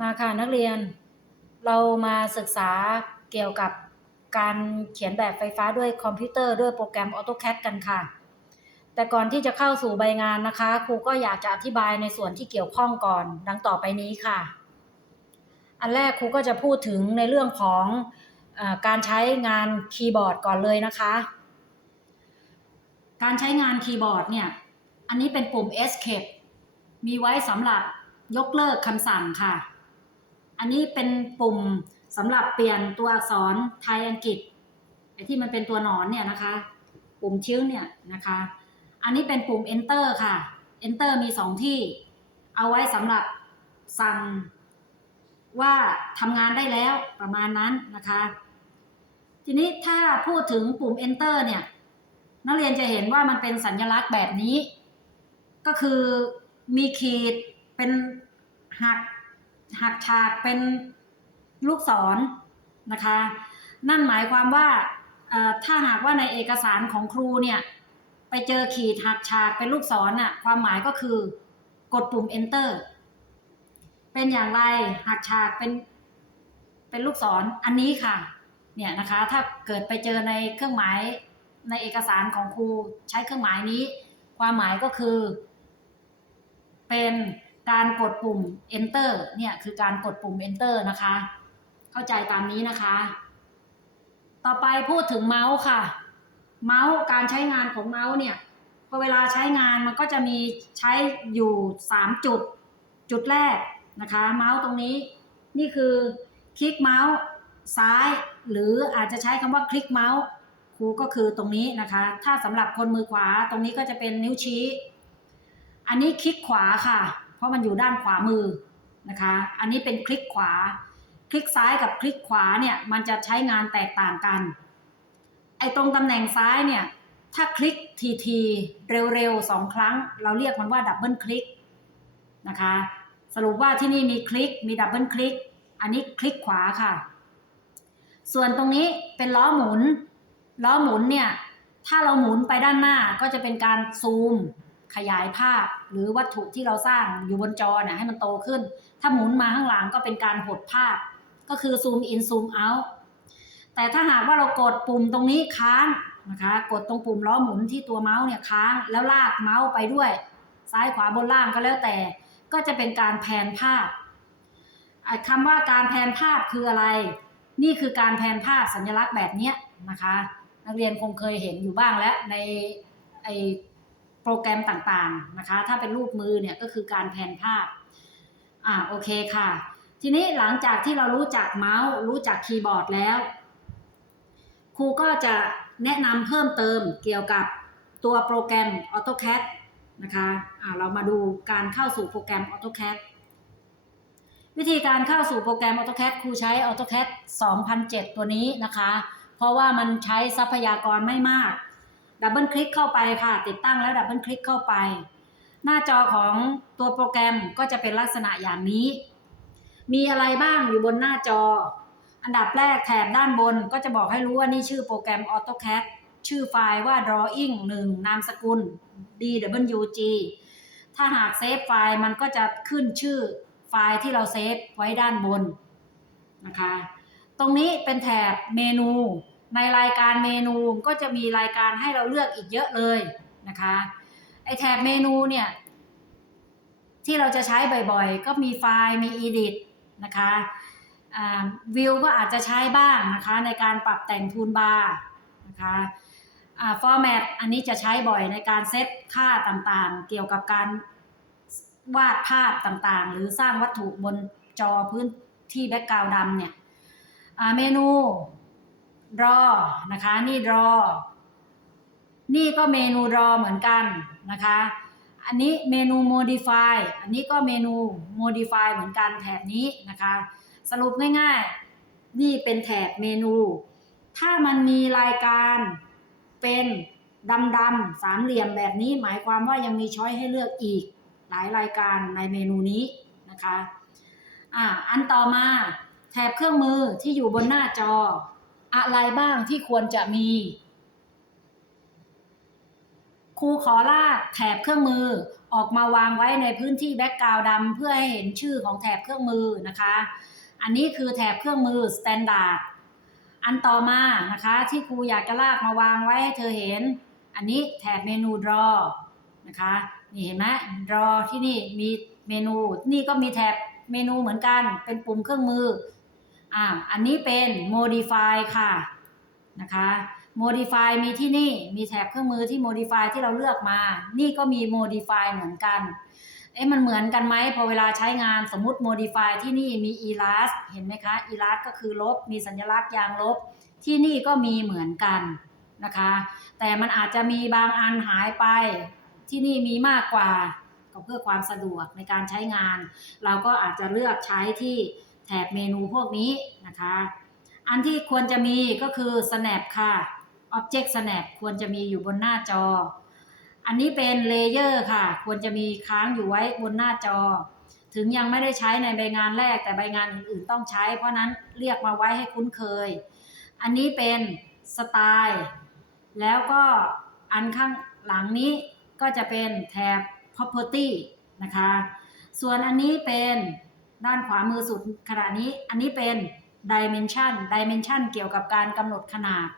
มาค่ะนักเรียน เรามาศึกษาเกี่ยวกับการเขียนแบบไฟฟ้าด้วยคอมพิวเตอร์ด้วยโปรแกรม AutoCAD กันค่ะ แต่ก่อนที่จะเข้าสู่ใบงานนะคะ ครูก็อยากจะอธิบายในส่วนที่เกี่ยวข้องก่อน ดังต่อไปนี้ค่ะ อันแรกครูก็จะพูดถึงในเรื่องของอการใช้งานคีย์บอร์ดก่อนเลยนะคะ การใช้งานคีย์บอร์ดเนี่ย อันนี้เป็นปุ่ม Escape มีไว้สำหรับยกเลิกคำสั่งค่ะ อันนี้เป็นปุ่มสำหรับเปลี่ยนตัวอักษรไทยอังกฤษไอ้ที่มันเป็นตัวหนอนเนี่ยนะคะ ปุ่มชิ้วเนี่ยนะคะ อันนี้เป็นปุ่ม enter ค่ะ enter มีสองที่ เอาไว้สำหรับสั่งว่าทำงานได้แล้วประมาณนั้นนะคะ ทีนี้ถ้าพูดถึงปุ่ม enter เนี่ยนักเรียนจะเห็นว่ามันเป็นสัญลักษณ์แบบนี้ ก็คือมีขีดเป็นหัก หักฉากเป็นลูกศรนะคะ นั่นหมายความว่าถ้าหากว่าในเอกสารของครูเนี่ย ไปเจอขีดหักฉากเป็นลูกศรน่ะความหมายก็คือกดปุ่ม enter เป็นอย่างไรหักฉากเป็นเป็นลูกศรอันนี้ค่ะ เนี่ยนะคะ ถ้าเกิดไปเจอในเครื่องหมายในเอกสารของครูใช้เครื่องหมายนี้ ความหมายก็คือ เป็น การกดปุ่ม enter เนี่ยคือการกดปุ่ม enter นะคะ เข้าใจตามนี้นะคะ ต่อไปพูดถึงเมาส์ค่ะ เมาส์การใช้งานของเมาส์เนี่ยพอเวลาใช้งานมันก็จะมีใช้อยู่ 3 จุด จุดแรกนะคะ เมาส์ตรงนี้ นี่คือคลิกเมาส์ซ้าย หรืออาจจะใช้คำว่าคลิกเมาส์ครูก็คือตรงนี้นะคะ ถ้าสำหรับคนมือขวาตรงนี้ก็จะเป็นนิ้วชี้ อันนี้คลิกขวาค่ะ เพราะมันอยู่ด้านขวามือนะคะ อันนี้เป็นคลิกขวา คลิกซ้ายกับคลิกขวาเนี่ยมันจะใช้งานแตกต่างกัน ไอ้ตรงตำแหน่งซ้ายเนี่ยถ้าคลิกทีทีเร็วๆสองครั้ง เราเรียกมันว่าดับเบิลคลิกนะคะ สรุปว่าที่นี่มีคลิกมีดับเบิลคลิก อันนี้คลิกขวาค่ะ ส่วนตรงนี้เป็นล้อหมุน ล้อหมุนเนี่ยถ้าเราหมุนไปด้านหน้าก็จะเป็นการซูม ขยายภาพ หรือวัตถุที่เราสร้างอยู่บนจอเนี่ยให้มันโตขึ้น ถ้าหมุนมาข้างหลังก็เป็นการหดภาพ ก็คือซูมอินซูมเอาท์แต่ถ้าหากว่าเรากดปุ่มตรงนี้ค้างนะคะกดตรงปุ่มล้อหมุนที่ตัวเมาส์เนี่ยค้างแล้วลากเมาส์ไปด้วย ซ้ายขวาบนล่างก็แล้วแต่ ก็จะเป็นการแพนภาพคำว่าการแพนภาพคืออะไร นี่คือการแพนภาพสัญลักษณ์แบบนี้นะคะ นักเรียนคงเคยเห็นอยู่บ้างแล้วในไอ โปรแกรมต่างๆนะคะ ถ้าเป็นรูปมือเนี่ยก็คือการแพนภาพอ่าโอเคค่ะ ทีนี้หลังจากที่เรารู้จักเมาส์รู้จักคีย์บอร์ดแล้ว ครูก็จะแนะนำเพิ่มเติมเกี่ยวกับตัวโปรแกรม AutoCAD นะคะอ่าเรามาดูการเข้าสู่โปรแกรม AutoCAD วิธีการเข้าสู่โปรแกรม AutoCAD ครูใช้ AutoCAD 2007 ตัวนี้นะคะ เพราะว่ามันใช้ทรัพยากรไม่มาก ดับเบิลคลิกเข้าไปค่ะ ติดตั้งแล้วดับเบิลคลิกเข้าไป หน้าจอของตัวโปรแกรมก็จะเป็นลักษณะอย่างนี้ มีอะไรบ้างอยู่บนหน้าจอ อันดับแรกแถบด้านบนก็จะบอกให้รู้ว่านี่ชื่อโปรแกรม AutoCAD ชื่อไฟล์ว่า drawing 1 นามสกุล dwg ถ้าหากเซฟไฟล์มันก็จะขึ้นชื่อไฟล์ที่เราเซฟไว้ด้านบนนะคะ ตรงนี้เป็นแถบเมนู ในรายการเมนูก็จะมีรายการให้เราเลือกอีกเยอะเลยนะคะ ไอแถบเมนูเนี่ย ที่เราจะใช้บ่อยๆ ก็มีไฟล์มี edit นะคะวิวก็อาจจะใช้บ้างนะคะในการปรับแต่งทูลบาร์นะคะฟอร์แมตอันนี้จะใช้บ่อยในการเซตค่าต่างๆ เกี่ยวกับการวาดภาพต่างๆ หรือสร้างวัตถุบนจอพื้นที่แบ็กกราวด์ดำเนี่ยเมนู draw นะคะ นี่ draw นี่ก็เมนู draw เหมือนกันนะคะ อันนี้เมนู modify อันนี้ก็เมนู modify เหมือนกันแถบนี้นะคะ สรุปง่ายๆ นี่เป็นแถบเมนู ถ้ามันมีรายการเป็นดำๆสามเหลี่ยมแบบนี้หมายความว่ายังมีช้อยให้เลือกอีกหลายรายการในเมนูนี้นะคะอ่าอันต่อมาแถบเครื่องมือที่อยู่บนหน้าจอ อะไรบ้างที่ควรจะมี ครูขอลากแถบเครื่องมือออกมาวางไว้ในพื้นที่แบ็กกราวด์ดำเพื่อให้เห็นชื่อของแถบเครื่องมือนะคะ อันนี้คือแถบเครื่องมือสแตนดาร์ดอันต่อมานะคะที่ครูอยากจะลากมาวางไว้ให้เธอเห็น อันนี้แถบเมนู draw นะคะนี่เห็นไหม draw ที่นี่มีเมนู นี่ก็มีแถบเมนูเหมือนกัน เป็นปุ่มเครื่องมือ อ่าอันนี้เป็น modify ค่ะนะคะ modify มีที่นี่มีแถบเครื่องมือที่ modify ที่เราเลือกมา นี่ก็มี modify เหมือนกันเอ๊ะมันเหมือนกันไหมพอเวลาใช้งานสมมติ modify ที่นี่มี erase เห็นไหมคะ erase ก็คือลบ มีสัญลักษณ์ยางลบ ที่นี่ก็มีเหมือนกันนะคะ แต่มันอาจจะมีบางอันหายไป ที่นี่มีมากกว่าก็เพื่อความสะดวกในการใช้งาน เราก็อาจจะเลือกใช้ที่ แถบเมนูพวกนี้นะคะ อันที่ควรจะมีก็คือ snap ค่ะ object snap ควรจะมีอยู่บนหน้าจอ อันนี้เป็นเลเยอร์ค่ะ ควรจะมีค้างอยู่ไว้บนหน้าจอ ถึงยังไม่ได้ใช้ในใบงานแรกแต่ใบงานอื่นๆต้องใช้ เพราะนั้นเรียกมาไว้ให้คุ้นเคย อันนี้เป็นสไตล์แล้วก็อันข้างหลังนี้ก็จะเป็นแถบ property นะคะ ส่วนอันนี้เป็น ด้านขวามือสุดขณะนี้อันนี้เป็น dimension dimension เกี่ยวกับการกำหนดขนาด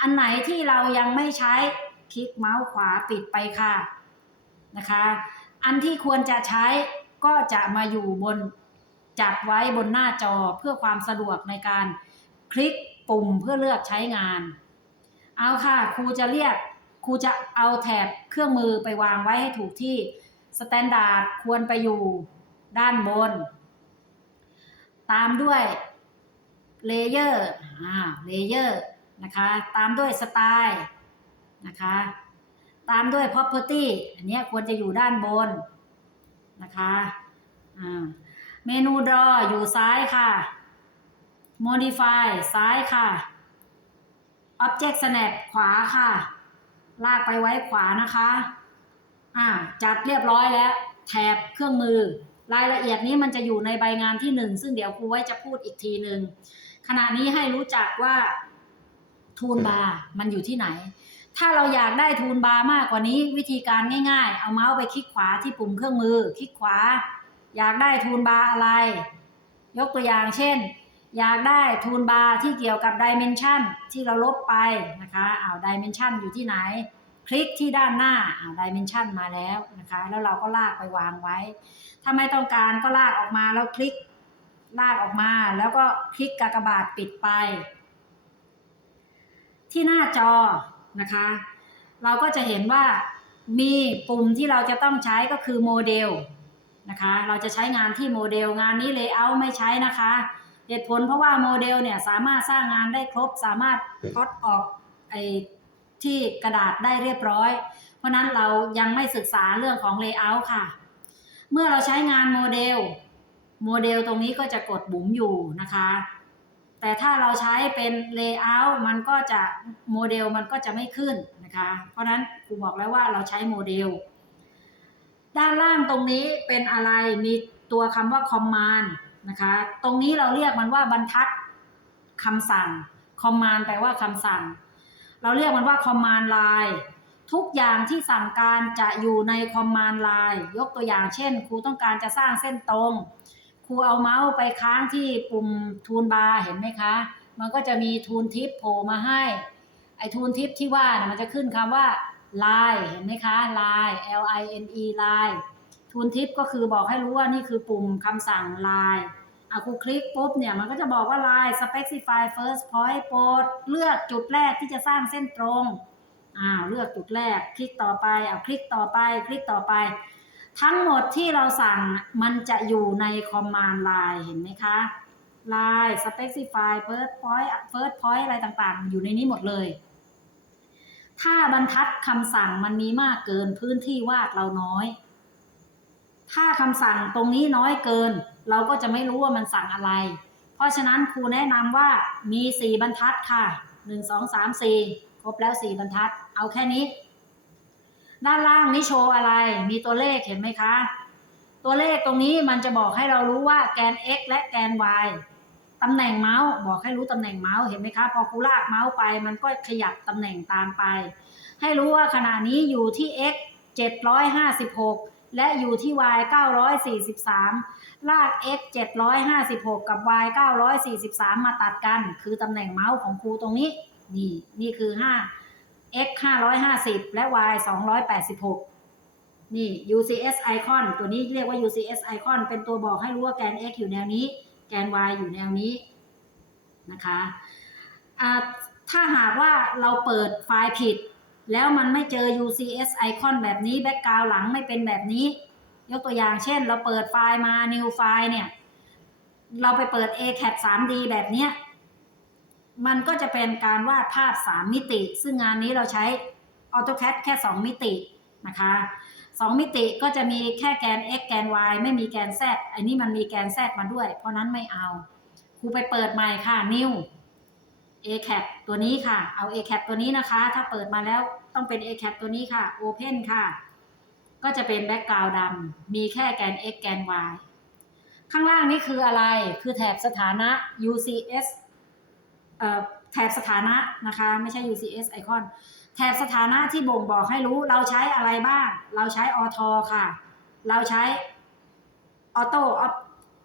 อันไหนที่เรายังไม่ใช้คลิกเมาส์ขวาปิดไปค่ะนะคะ อันที่ควรจะใช้ก็จะมาอยู่บนจัดไว้บนหน้าจอเพื่อความสะดวกในการคลิกปุ่มเพื่อเลือกใช้งาน เอาค่ะครูจะเรียกครูจะเอาแถบเครื่องมือไปวางไว้ให้ถูกที่สแตนดาร์ดควรไปอยู่ด้านบน ตามด้วยเลเยอร์อ่าเลเยอร์นะคะ ตามด้วยสไตล์นะคะ ตามด้วย property อันนี้ควรจะอยู่ด้านบนนะคะอ่าเมนู draw อยู่ซ้ายค่ะ modify ซ้ายค่ะ object snap ขวาค่ะ ลากไปไว้ขวานะคะ อ่าจัดเรียบร้อยแล้ว แถบเครื่องมือ รายละเอียดนี้มันจะอยู่ในใบงานที่หนึ่งซึ่งเดี๋ยวครูไว้จะพูดอีกทีหนึ่งขณะนี้ให้รู้จักว่าทูนบาร์มันอยู่ที่ไหน ถ้าเราอยากได้ทูนบาร์มากกว่านี้วิธีการง่าย ๆ เอาเมาส์ไปคลิกขวาที่ปุ่มเครื่องมือ คลิกขวา อยากได้ทูนบาร์อะไร ยกตัวอย่างเช่น อยากได้ทูนบาร์ที่เกี่ยวกับดิเมนชันที่เราลบไปนะคะอ้าวดิเมนชันอยู่ที่ไหน คลิกที่ด้านหน้าดิเมนชันมาแล้วนะคะ แล้วเราก็ลากไปวางไว้ ถ้าไม่ต้องการก็ลากออกมาแล้วคลิกลากออกมา แล้วก็คลิกกากบาทปิดไป ที่หน้าจอนะคะ เราก็จะเห็นว่ามีปุ่มที่เราจะต้องใช้ก็คือโมเดลนะคะ เราจะใช้งานที่โมเดลงานนี้เลเยอร์ไม่ใช้นะคะ เหตุผลเพราะว่าโมเดลเนี่ยสามารถสร้างงานได้ครบ สามารถพลดออกไอ ที่กระดาษได้เรียบร้อย เพราะนั้นเรายังไม่ศึกษาเรื่องของเลเยอร์ค่ะ เมื่อเราใช้งานโมเดล โมเดลตรงนี้ก็จะกดบุ๋มอยู่นะคะ แต่ถ้าเราใช้เป็น Layout มันก็จะโมเดลมันก็จะไม่ขึ้นนะคะ เพราะฉะนั้นครูบอกแล้วว่าเราใช้โมเดล ด้านล่างตรงนี้เป็นอะไร มีตัวคำว่า Command นะคะ ตรงนี้เราเรียกมันว่าบรรทัดคำสั่ง Command แปลว่าคำสั่ง เราเรียกมันว่า Command Line ทุกอย่างที่สั่งการจะอยู่ใน Command Line ยกตัวอย่างเช่น ครูต้องการจะสร้างเส้นตรง ครูเอาเมาส์ไปค้างที่ปุ่มทูนบาร์เห็นไหมคะ มันก็จะมีทูนทิปโผล่มาให้ ไอ้ทูนทิปที่ว่านะมันจะขึ้นคำว่า line เห็นไหมคะ line L I N E line ทูนทิปก็คือบอกให้รู้ว่านี่คือปุ่มคำสั่ง line อะครูคลิกปุ๊บเนี่ยมันก็จะบอกว่า line specify first point โปรดเลือกจุดแรกที่จะสร้างเส้นตรงอ่าเลือกจุดแรก คลิกต่อไปอะคลิกต่อไป คลิกต่อไป ทั้งหมดที่เราสั่งมันจะอยู่ใน command line เห็นไหมคะ line specify first point first point อะไรต่างๆ อยู่ในนี้หมดเลยถ้าบรรทัดคำสั่งมันมีมากเกินพื้นที่วาดเราน้อย ถ้าคำสั่งตรงนี้น้อยเกิน เราก็จะไม่รู้ว่ามันสั่งอะไร เพราะฉะนั้นครูแนะนำว่ามี 4 บรรทัดค่ะ 1 2 3 4 ครบแล้ว 4 บรรทัด เอาแค่นี้ ด้านล่างนี้โชว์อะไร มีตัวเลขเห็นไหมคะ ตัวเลขตรงนี้มันจะบอกให้เรารู้ว่าแกน x และแกน y ตำแหน่งเมาส์บอกให้รู้ตำแหน่งเมาส์เห็นไหมคะ พอครูลากเมาส์ไป มันก็ขยับตำแหน่งตามไป ให้รู้ว่าขณะนี้อยู่ที่ x 756 และอยู่ที่ y 943 ลาก x 756 กับ y 943 มาตัดกัน คือตำแหน่งเมาส์ของครูตรงนี้ นี่ นี่คือ 5 x 550 และ y 286 นี่ UCS icon ตัวนี้เรียกว่า UCS icon เป็นตัวบอกให้รู้ว่าแกน x อยู่แนวนี้ แกน y อยู่แนวนี้นะคะถ้าหากว่าเราเปิดไฟล์ผิด แล้วมันไม่เจอ UCS icon แบบนี้ แบ็กกราวหลังไม่เป็นแบบนี้ ยกตัวอย่างเช่น เราเปิดไฟล์มา new ไฟล์เนี่ย เราไปเปิด ACAD 3D แบบเนี้ย มันก็จะเป็นการวาดภาพ 3 มิติ ซึ่งงานนี้เราใช้ AutoCAD แค่ 2 มิตินะคะ2มิติก็จะมีแค่แกน x แกน y ไม่มีแกน z อันนี้มันมีแกน z มาด้วย เพราะนั้นไม่เอา ครูไปเปิดใหม่ค่ะ new ACAD ตัวนี้ค่ะ เอา ACAD ตัวนี้นะคะ ถ้าเปิดมาแล้วต้องเป็น ACAD ตัวนี้ค่ะ Open ค่ะ ก็จะเป็นแบ็กกราวด์ดำมีแค่แกน x แกน y ข้างล่างนี้คืออะไร คือแถบสถานะ UCS เอ่อแถบสถานะนะคะ ไม่ใช่ UCS icon แถบสถานะที่บ่งบอกให้รู้เราใช้อะไรบ้าง เราใช้ Auto ค่ะ เราใช้ Auto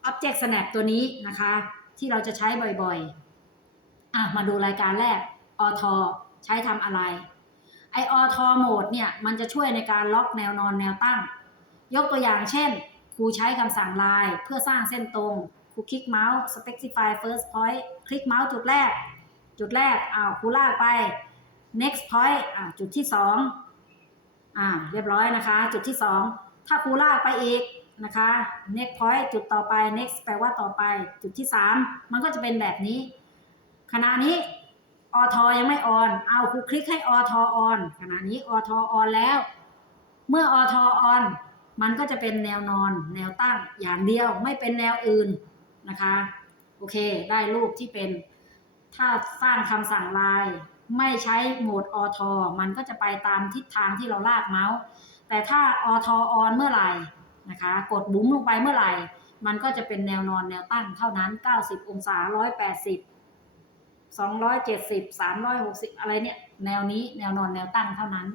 Object Snap ตัวนี้นะคะ ที่เราจะใช้บ่อยๆ อะมาดูรายการแรก Auto ใช้ทำอะไร ไอ Auto Mode เนี่ยมันจะช่วยในการล็อกแนวนอนแนวตั้ง ยกตัวอย่างเช่น ครูใช้คำสั่งลายเพื่อสร้างเส้นตรง ครูคลิกเมาส์ specify first point คลิกเมาส์จุดแรก จุดแรกอ้าวครูลากไป next point อ่าจุดที่สองอ่าเรียบร้อยนะคะ จุดที่สองถ้าครูลากไปอีกนะคะ next point จุดต่อไป next แปลว่าต่อไป จุดที่สามมันก็จะเป็นแบบนี้ ขณะนี้อทอยังไม่ออน เอาครูคลิกให้อทออน ขณะนี้อทออนแล้ว เมื่ออทออน มันก็จะเป็นแนวนอน แนวตั้งอย่างเดียวไม่เป็นแนวอื่นนะคะ โอเค ได้รูปที่เป็น ถ้าสร้างคำสั่งลาย ไม่ใช้โหมดอทอมันก็จะไปตามทิศทางที่เราลากเมาส์ แต่ถ้าอทออนเมื่อไหร่นะคะ กดบุ้มลงไปเมื่อไหร่ มันก็จะเป็นแนวนอนแนวตั้งเท่านั้น 90 องศา 180 270 360อยหกสิบอะไรเนี่ย แนวนี้แนวนอนแนวตั้งเท่านั้น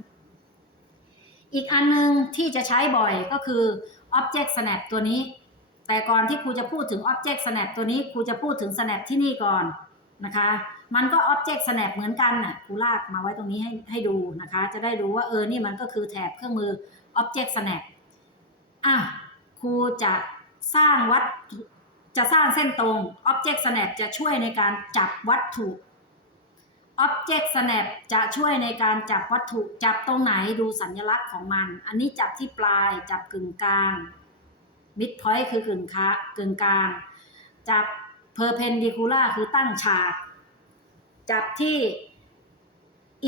อีกอันหนึ่งที่จะใช้บ่อยก็คือ Object Snap ตัวนี้ แต่ก่อนที่ครูจะพูดถึง Object Snap ตัวนี้ครูจะพูดถึง Snap ที่นี่ก่อนนะคะ มันก็ Object Snap เหมือนกันน่ะครูลากมาไว้ตรงนี้ให้ให้ดูนะคะ จะได้รู้ว่าเออนี่มันก็คือแถบเครื่องมือ Object Snap อะครูจะสร้างวัด จะสร้างเส้นตรง Object Snap จะช่วยในการจับวัตถุ Object Snap จะช่วยในการจับวัตถุจับตรงไหนดูสัญลักษณ์ของมัน อันนี้จับที่ปลายจับกึ่งกลาง Mid Point คือกึ่งคะกึ่งกลาง จับ Perpendicular คือตั้งฉาก จับที่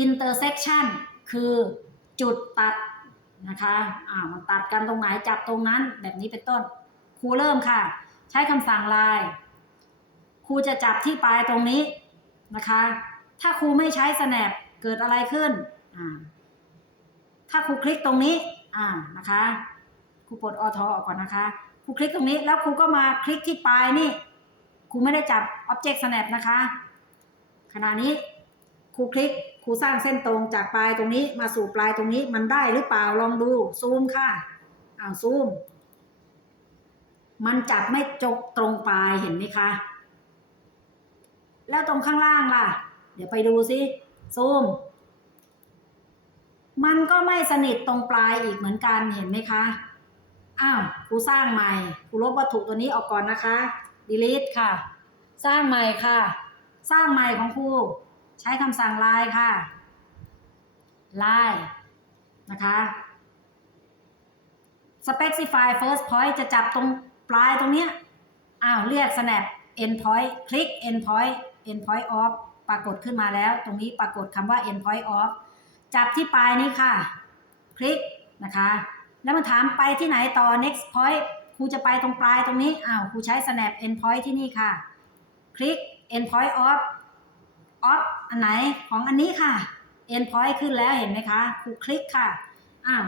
Intersection คือจุดตัดนะคะ อ่า มันตัดกันตรงไหนจับตรงนั้นแบบนี้เป็นต้น ครูเริ่มค่ะ ใช้คำสั่งลายครูจะจับที่ปลายตรงนี้นะคะ ถ้าครูไม่ใช้ snap เกิดอะไรขึ้น ถ้าครูคลิกตรงนี้นะคะครูปลดอทออกก่อนนะคะครูคลิกตรงนี้แล้วครูก็มาคลิกที่ปลายนี่ครูไม่ได้จับ object snap นะคะ ขณะนี้ครูคลิกครูสร้างเส้นตรงจากปลายตรงนี้มาสู่ปลายตรงนี้มันได้หรือเปล่าลองดูซูมค่ะอ้าวซูม มันจับไม่จกตรงปลายเห็นไหมคะ แล้วตรงข้างล่างล่ะ เดี๋ยวไปดูซิซูม มันก็ไม่สนิทตรงปลายอีกเหมือนกันเห็นไหมคะ อ้าวครูสร้างใหม่ครูลบวัตถุตัวนี้ออกก่อนนะคะ delete ค่ะ สร้างใหม่ค่ะ สร้างใหม่ของครูใช้คำสั่งลายค่ะลายนะคะ specify first point จะจับตรง ปลายตรงเนี้ยอ้าวเรียก snap end point คลิก end point end point off ปรากฏขึ้นมาแล้ว ตรงนี้ปรากฏคำว่า end point off จับที่ปลายนี้ค่ะ คลิกนะคะ แล้วมันถามไปที่ไหนต่อ next point ครูจะไปตรงปลายตรงนี้อ้าวครูใช้ snap end point ที่นี่ค่ะ คลิก end point off off อันไหนของอันนี้ค่ะ end point ขึ้นแล้วเห็นไหมคะครูคลิกค่ะอ้าว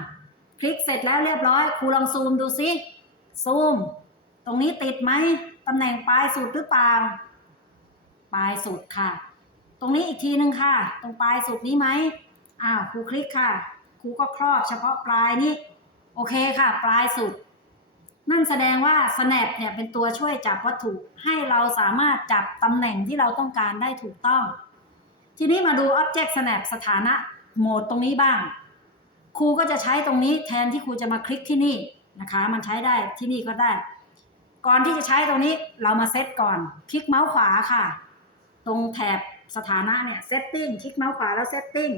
คลิกเสร็จแล้วเรียบร้อยครูลองซูมดูซิซูม ตรงนี้ติดไหมตำแหน่งปลายสุดหรือเปล่า ปลายสุดค่ะ ตรงนี้อีกทีหนึ่งค่ะ ตรงปลายสุดนี้ไหมอ้าวครูคลิกค่ะ ครูก็ครอบเฉพาะปลายนี้ โอเคค่ะ ปลายสุด นั่นแสดงว่า snap เนี่ยเป็นตัวช่วยจับวัตถุ ให้เราสามารถจับตำแหน่งที่เราต้องการได้ถูกต้อง ทีนี้มาดู object snap สถานะโหมดตรงนี้บ้าง ครูก็จะใช้ตรงนี้แทนที่ครูจะมาคลิกที่นี่นะคะ มันใช้ได้ที่นี่ก็ได้ ก่อนที่จะใช้ตรงนี้เรามาเซตก่อน คลิกเมาส์ขวาค่ะ ตรงแถบสถานะเนี่ย setting คลิกเมาส์ขวาแล้ว setting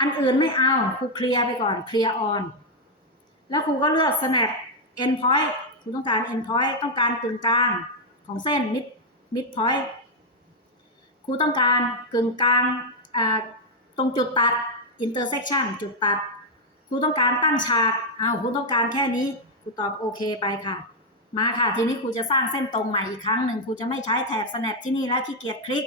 อันอื่นไม่เอาครูเคลียร์ไปก่อนเคลียร์ on แล้วครูก็เลือก snap endpoint ครูต้องการ endpoint ต้องการกึ่งกลางของเส้น mid mid point ครูต้องการกึ่งกลางตรงจุดตัด intersection จุดตัดครูต้องการตั้งฉากอ้าวครูต้องการแค่นี้ครูตอบโอเคไปค่ะ มาค่ะ ทีนี้ครูจะสร้างเส้นตรงใหม่อีกครั้งหนึ่งครูจะไม่ใช้แถบ snap ที่นี่แล้วขี้เกียจคลิก